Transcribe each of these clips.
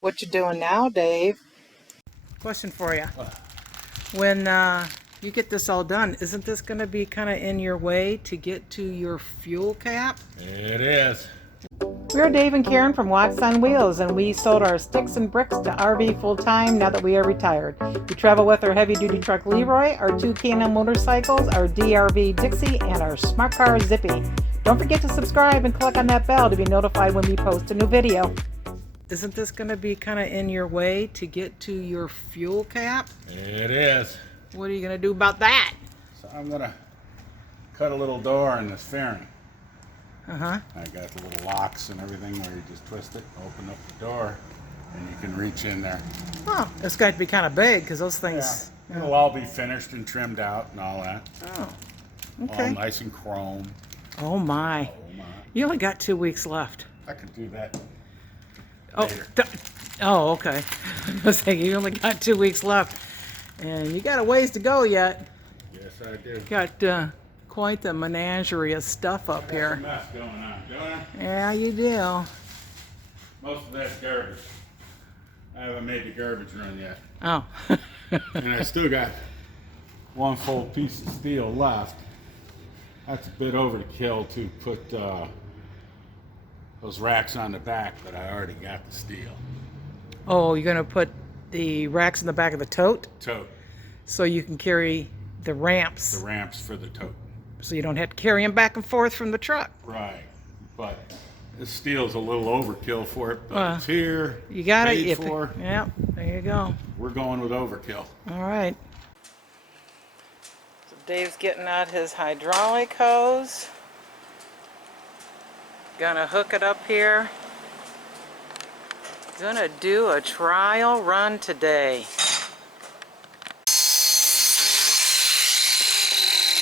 What you doing now, Dave? Question for you. When you get this all done, isn't this going to be kind of in your way to get to your fuel cap? It is. We're Dave and Karen from Watts on Wheels, and we sold our sticks and bricks to RV full-time now that we are retired. We travel with our heavy-duty truck Leroy, our two K&M motorcycles, our DRV Dixie, and our smart car Zippy. Don't forget to subscribe and click on that bell to be notified when we post a new video. Isn't this going to be kind of in your way to get to your fuel cap? It is. What are you going to do about that? So I'm gonna cut a little door in this fairing. Uh-huh. I got the little locks and everything where you just twist it, open up the door, and you can reach in there. Oh, it's going to be kind of big because those things... Yeah. It'll all be finished and trimmed out and all that. Oh, okay. All nice and chrome. Oh my. Oh my. You only got 2 weeks left. I could do that. Oh, oh, okay. I was thinking you only got 2 weeks left, and you got a ways to go yet. Yes, I do. Got quite the menagerie of stuff up I got here. some mess going on, don't I? Yeah, you do. Most of that's garbage. I haven't made the garbage run yet. Oh. And I still got one full piece of steel left. That's a bit overkill to put those racks on the back, but I already got the steel. Oh, you're gonna put the racks in the back of the tote Tote. so you can carry the ramps, The ramps for the tote. so you don't have to carry them back and forth from the truck. Right. But this steel's a little overkill for it, but it's here. You got it. Paid for. Yeah, there you go. We're going with overkill. All right. So Dave's getting out his hydraulic hose. Gonna hook it up here. Gonna do a trial run today.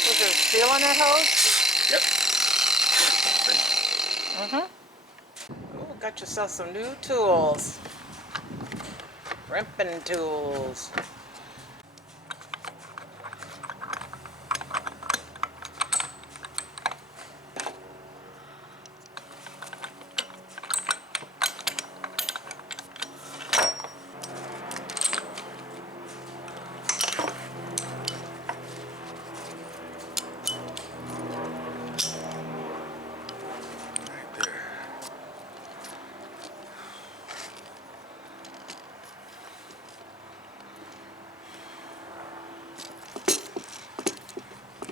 Was there steel in that hose? Yep. Oh, got yourself some new tools. Ripping tools.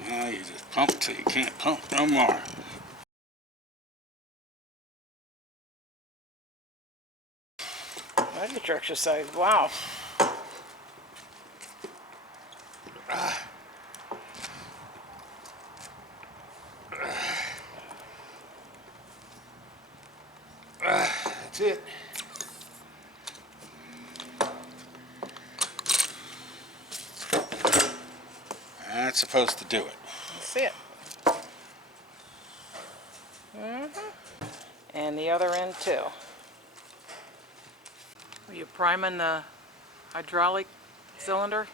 Now you just pump till you can't pump no more. That's your exercise. Wow. That's it. That's supposed to do it. That's it. And the other end too. Are you priming the hydraulic cylinder?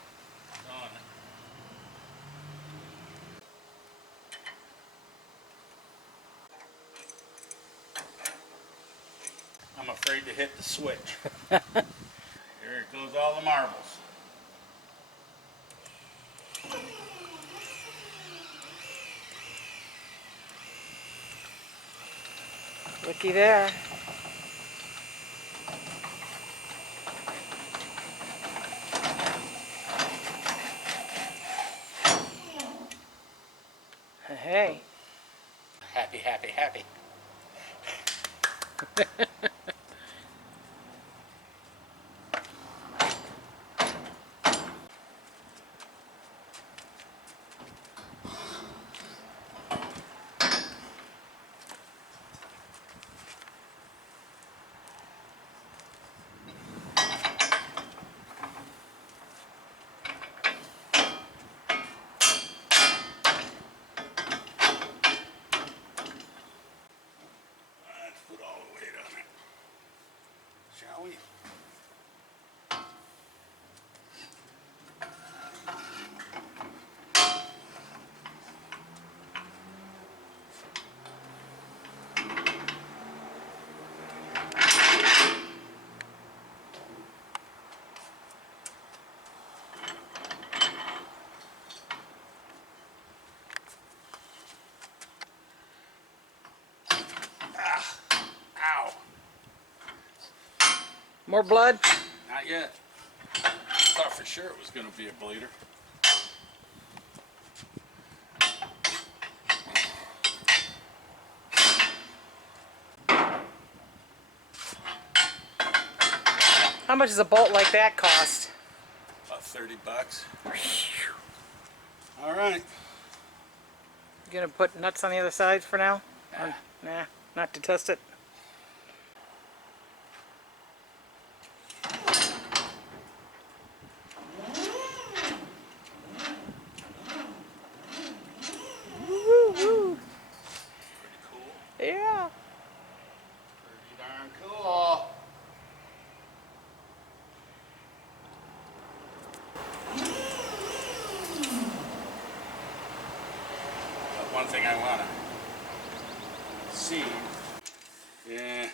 I'm afraid to hit the switch. Here goes all the marbles. Looky there. Hey. Happy, happy, happy. Let's put all the weight on it. Shall we? More blood? Not yet. Thought for sure it was going to be a bleeder. How much does a bolt like that cost? About 30 bucks. All right. You gonna put nuts on the other side for now? Or, nah, not to test it. Woo-woo. Pretty cool. Yeah. Pretty darn cool. But one thing I want to see, yeah,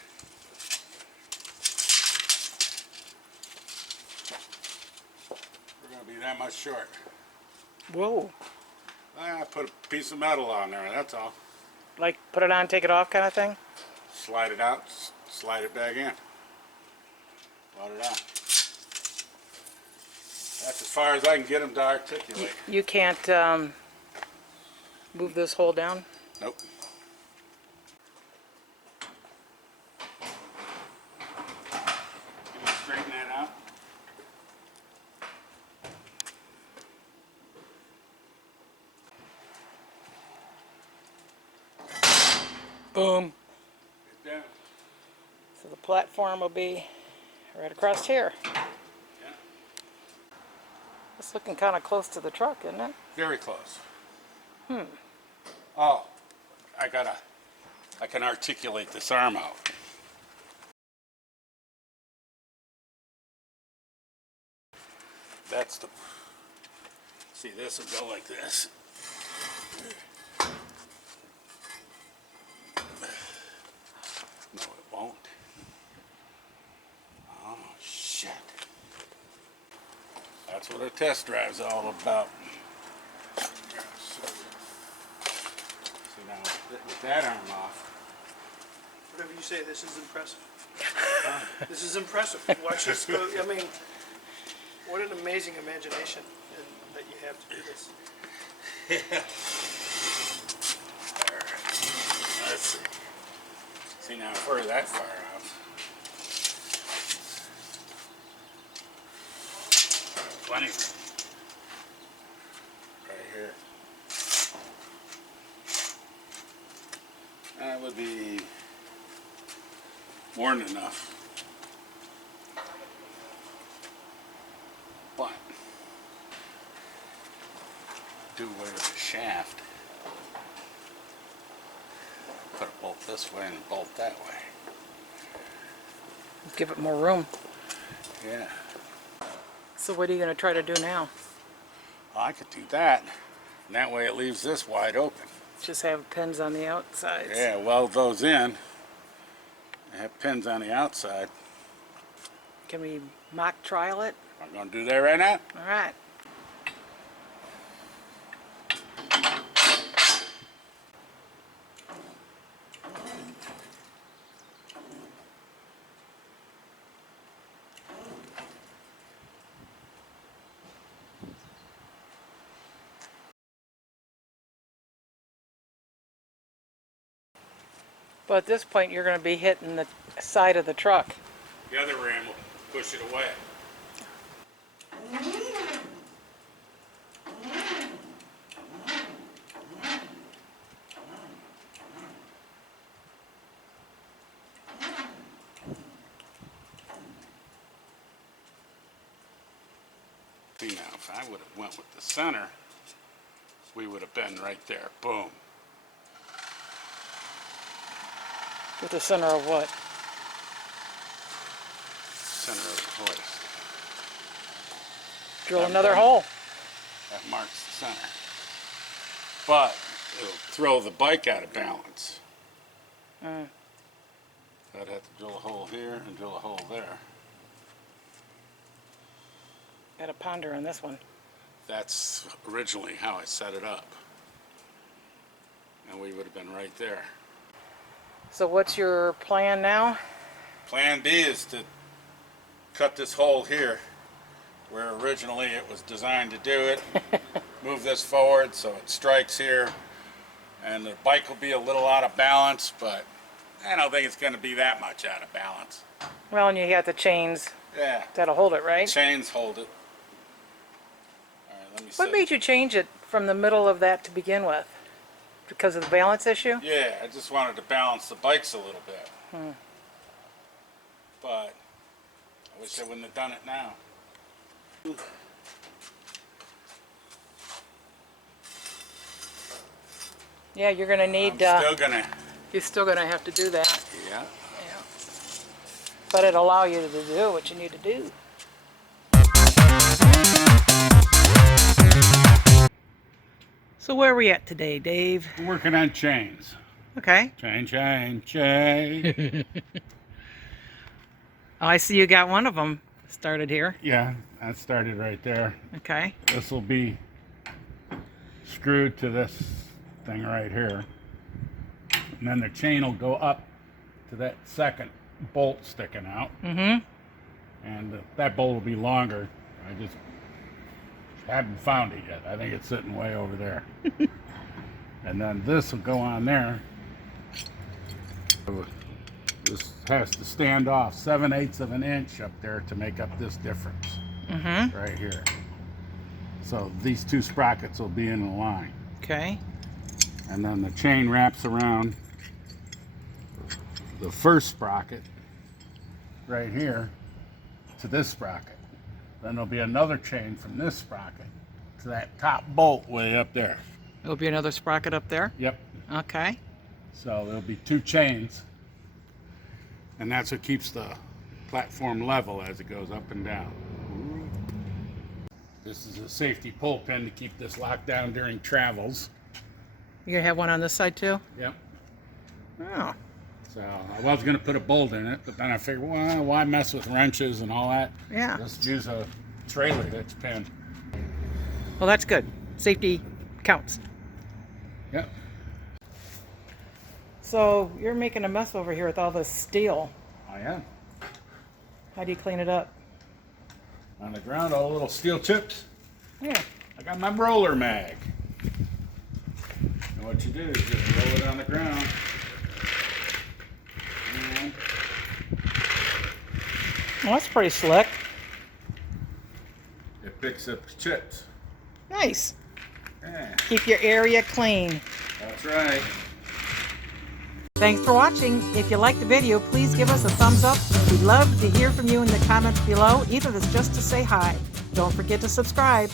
we're going to be that much short. Whoa. I put a piece of metal on there, that's all. Like put it on, take it off kind of thing? Slide it out, slide it back in. Load it on. That's as far as I can get them to articulate. You can't move this hole down? Nope. Can you straighten that out? Boom. Get down. So the platform will be right across here. Yeah. It's looking kind of close to the truck, isn't it? Very close. Oh, I can articulate this arm out. That's the, see, this will go like this. No, it won't. Oh, shit. That's what a test drive's all about. See now, with that arm off. Whatever you say, this is impressive. This is impressive. Watch this go. I mean, what an amazing imagination that you have to do this. Alright, let's see. See now, if we're that far off. Plenty. Right here. That would be more than enough. But do away with the shaft. Put a bolt this way and a bolt that way. Give it more room. Yeah. So what are you going to try to do now? Well, I could do that. And that way it leaves this wide open. Just have pins on the outsides. Yeah, weld those in. I have pins on the outside. Can we mock trial it? I'm going to do that right now. All right. But at this point, you're going to be hitting the side of the truck. The other ram will push it away. See now, if I would have went with the center, we would have been right there. Boom. With the center of what? Center of the hoist. Drill another hole. That marks the center. But it'll throw the bike out of balance. I'd have to drill a hole here and drill a hole there. Got a ponder on this one. That's originally how I set it up. And we would have been right there. So what's your plan now? Plan B is to cut this hole here where originally it was designed to do it. Move this forward so it strikes here, and the bike will be a little out of balance, but I don't think it's going to be that much out of balance. Well, and you got the chains Yeah, that'll hold it, right? chains hold it. All right, let me What see. made you change it from the middle of that to begin with? Because of the balance issue? Yeah, I just wanted to balance the bikes a little bit. But I wish I wouldn't have done it now. Yeah, you're gonna need. I'm still gonna. You're still gonna have to do that. Yeah. Yeah. But it'll allow you to do what you need to do. So where are we at today, Dave? We're working on chains. Okay. Chain. Oh, I see you got one of them started here. Yeah, that started right there. Okay. This will be screwed to this thing right here. And then the chain will go up to that second bolt sticking out. Mm-hmm. And that bolt will be longer. I just haven't found it yet. I think it's sitting way over there. And then this will go on there. This has to stand off 7/8 of an inch up there to make up this difference. Mm-hmm. Right here. So these two sprockets will be in a line. Okay. And then the chain wraps around the first sprocket right here to this sprocket. Then there'll be another chain from this sprocket to that top bolt way up there. There'll be another sprocket up there. Yep. Okay. So there'll be two chains, and that's what keeps the platform level as it goes up and down. This is a safety pull pin to keep this locked down during travels. You're gonna have one on this side too? Yep. Oh. So I was going to put a bolt in it, but then I figured, well, why mess with wrenches and all that? Yeah. Just use a trailer hitch pin. Well, that's good. Safety counts. Yep. So you're making a mess over here with all this steel. I am. How do you clean it up? On the ground, all the little steel chips. Yeah. I got my roller mag. And what you do is just roll it on the ground. And Well, that's pretty slick. it picks up the chips. Nice. Yeah, Keep your area clean. that's right. Thanks for watching. If you liked the video, please give us a thumbs up. We'd love to hear from you in the comments below, even if it's just to say hi. Don't forget to subscribe.